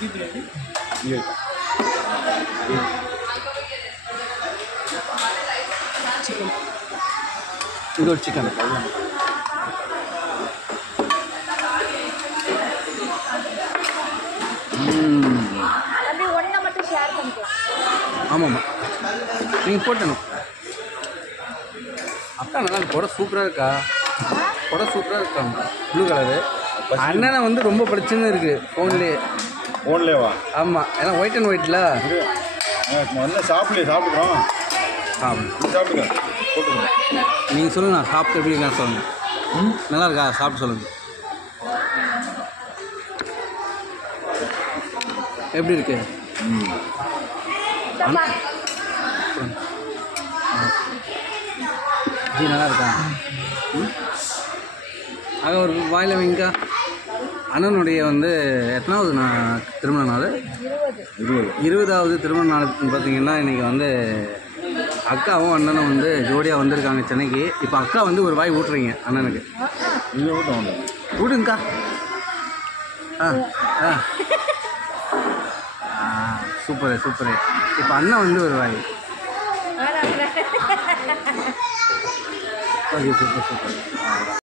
இது ஒரு சிக்கன். ஆமாம்மா நீங்கள் போட்டணும். அக்கா நல்லா கொடை சூப்பராக இருக்கா, கொடை சூப்பராக இருக்கா, ப்ளூ கலரு. அண்ணனை வந்து ரொம்ப பிரச்சனை இருக்குது ஃபோன்லேவா? ஆமாம், ஏன்னா ஒயிட் அண்ட் ஒயிட்டில் முதல்ல சாப்பிடுறோம். சாப்பிடுங்க போட்டுக்கோங்க. நீங்கள் சொல்லுங்கள், நான் சாப்பிட்டு எப்படி இருக்கா சொல்லுங்கள். நல்லா இருக்கா சாப்பிட்டு சொல்லுங்கள். எப்படி இருக்கு? ஜி நல்லா இருக்கா? ஆக ஒரு வாயில் வைங்கக்கா. அண்ணனுடைய வந்து எத்தனாவது திருமண நாள்? 20வது திருமண நாளுக்கு பார்த்தீங்கன்னா இன்றைக்கி வந்து அக்காவும் அண்ணனும் வந்து ஜோடியாக வந்திருக்காங்க சென்னைக்கு. இப்போ அக்கா வந்து ஒரு வாய் ஊட்டுறீங்க அண்ணனுக்கு. ஊடுங்கக்கா. Super super. இப்போ அண்ணன் வந்து ஒரு வாய். Okay, super super.